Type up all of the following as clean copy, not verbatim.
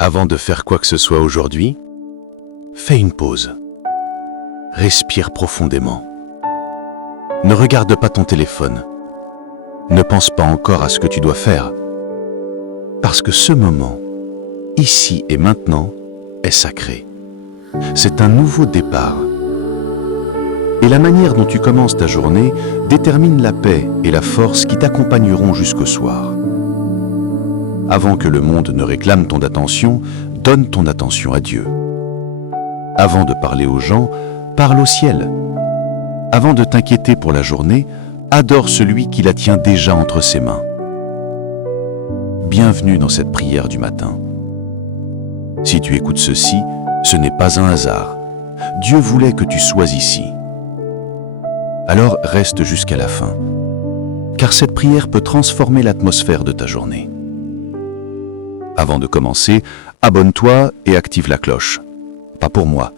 Avant de faire quoi que ce soit aujourd'hui, fais une pause. Respire profondément. Ne regarde pas ton téléphone. Ne pense pas encore à ce que tu dois faire. Parce que ce moment, ici et maintenant, est sacré. C'est un nouveau départ. Et la manière dont tu commences ta journée détermine la paix et la force qui t'accompagneront jusqu'au soir. Avant que le monde ne réclame ton attention, donne ton attention à Dieu. Avant de parler aux gens, parle au ciel. Avant de t'inquiéter pour la journée, adore celui qui la tient déjà entre ses mains. Bienvenue dans cette prière du matin. Si tu écoutes ceci, ce n'est pas un hasard. Dieu voulait que tu sois ici. Alors reste jusqu'à la fin, car cette prière peut transformer l'atmosphère de ta journée. Avant de commencer, abonne-toi et active la cloche. Pas pour moi,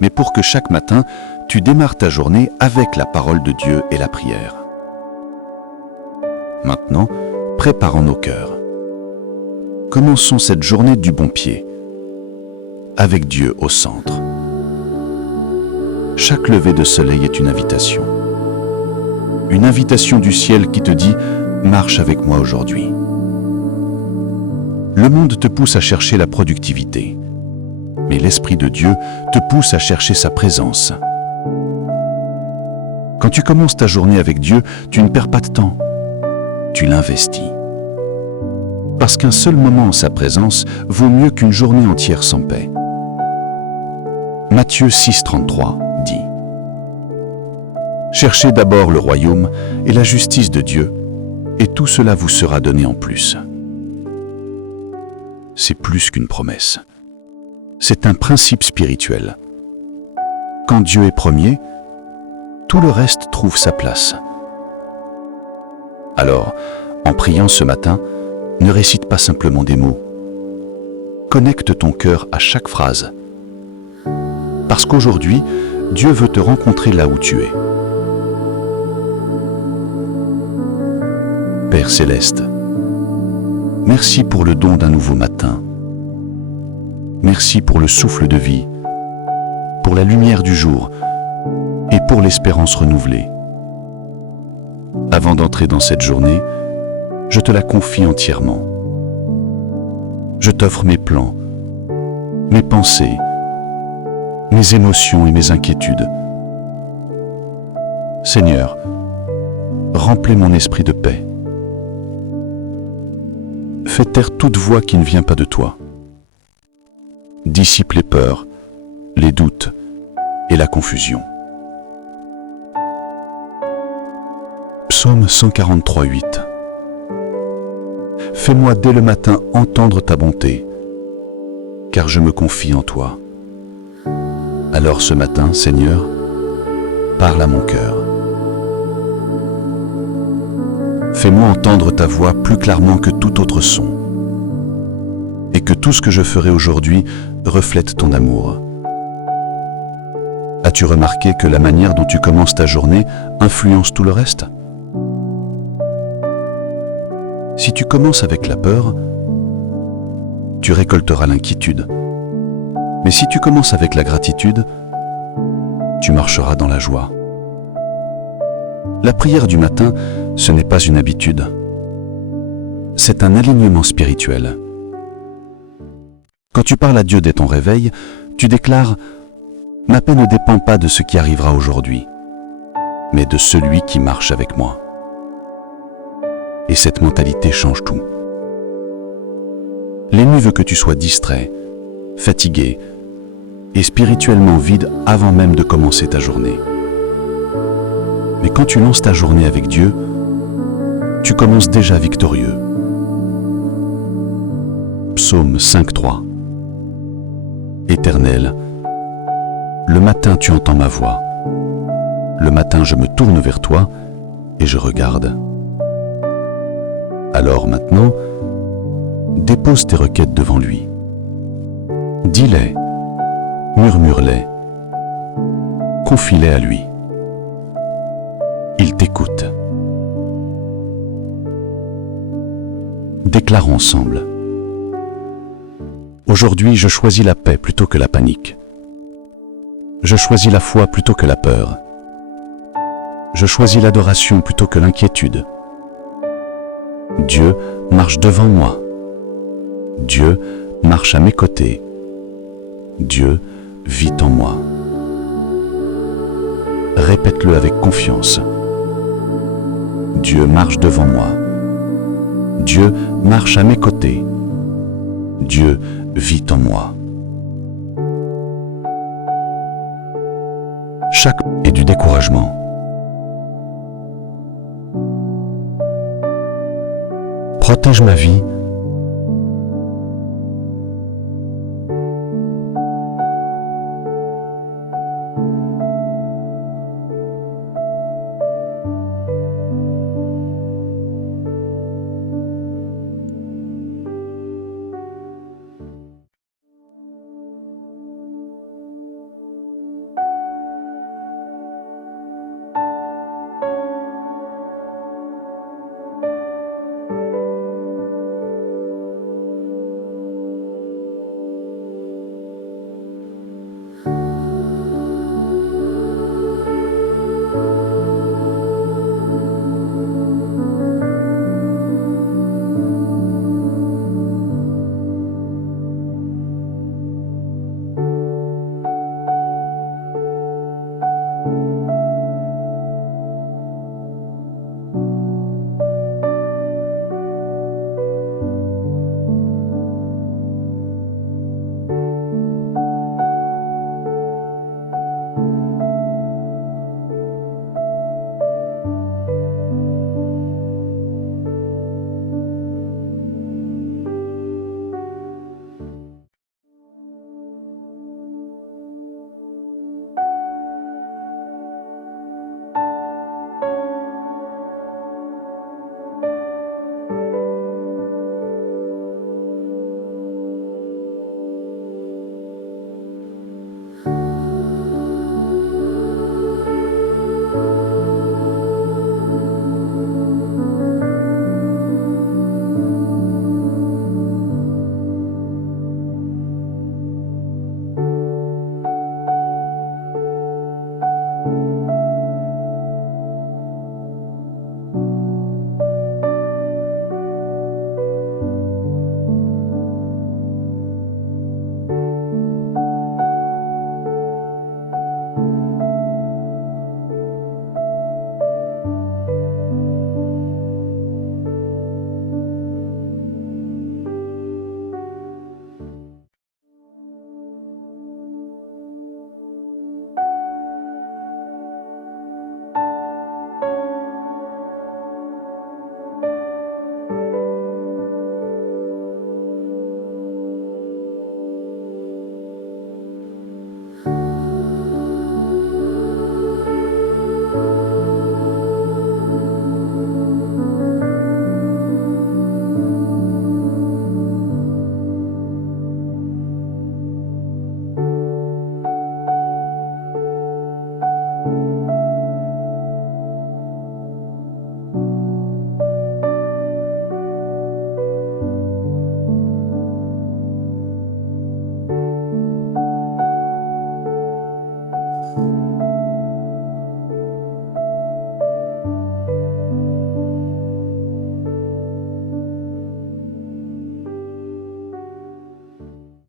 mais pour que chaque matin, tu démarres ta journée avec la parole de Dieu et la prière. Maintenant, préparons nos cœurs. Commençons cette journée du bon pied, avec Dieu au centre. Chaque lever de soleil est une invitation. Une invitation du ciel qui te dit « Marche avec moi aujourd'hui ». Le monde te pousse à chercher la productivité, mais l'Esprit de Dieu te pousse à chercher sa présence. Quand tu commences ta journée avec Dieu, tu ne perds pas de temps, tu l'investis. Parce qu'un seul moment en sa présence vaut mieux qu'une journée entière sans paix. Matthieu 6,33 dit « Cherchez d'abord le royaume et la justice de Dieu, et tout cela vous sera donné en plus. » C'est plus qu'une promesse. C'est un principe spirituel. Quand Dieu est premier, tout le reste trouve sa place. Alors, en priant ce matin, ne récite pas simplement des mots. Connecte ton cœur à chaque phrase. Parce qu'aujourd'hui, Dieu veut te rencontrer là où tu es. Père céleste, merci pour le don d'un nouveau matin. Merci pour le souffle de vie, pour la lumière du jour et pour l'espérance renouvelée. Avant d'entrer dans cette journée, je te la confie entièrement. Je t'offre mes plans, mes pensées, mes émotions et mes inquiétudes. Seigneur, remplis mon esprit de paix. Fais taire toute voix qui ne vient pas de toi. Dissipe les peurs, les doutes et la confusion. Psaume 143,8. Fais-moi dès le matin entendre ta bonté, car je me confie en toi. Alors ce matin, Seigneur, parle à mon cœur. Fais-moi entendre ta voix plus clairement que tout autre son, et que tout ce que je ferai aujourd'hui reflète ton amour. As-tu remarqué que la manière dont tu commences ta journée influence tout le reste ? Si tu commences avec la peur, tu récolteras l'inquiétude. Mais si tu commences avec la gratitude, tu marcheras dans la joie. La prière du matin, ce n'est pas une habitude. C'est un alignement spirituel. Quand tu parles à Dieu dès ton réveil, tu déclares « Ma paix ne dépend pas de ce qui arrivera aujourd'hui, mais de celui qui marche avec moi. » Et cette mentalité change tout. L'ennemi veut que tu sois distrait, fatigué et spirituellement vide avant même de commencer ta journée. Mais quand tu lances ta journée avec Dieu, tu commences déjà victorieux. Psaume 5,3. Éternel, le matin tu entends ma voix. Le matin je me tourne vers toi et je regarde. Alors maintenant, dépose tes requêtes devant lui. Dis-les, murmure-les, confie-les à lui. Il t'écoute. Déclarons ensemble. Aujourd'hui, je choisis la paix plutôt que la panique. Je choisis la foi plutôt que la peur. Je choisis l'adoration plutôt que l'inquiétude. Dieu marche devant moi. Dieu marche à mes côtés. Dieu vit en moi. Répète-le avec confiance. Dieu marche devant moi. Dieu marche à mes côtés. Dieu vit en moi. Chaque est du découragement. Protège ma vie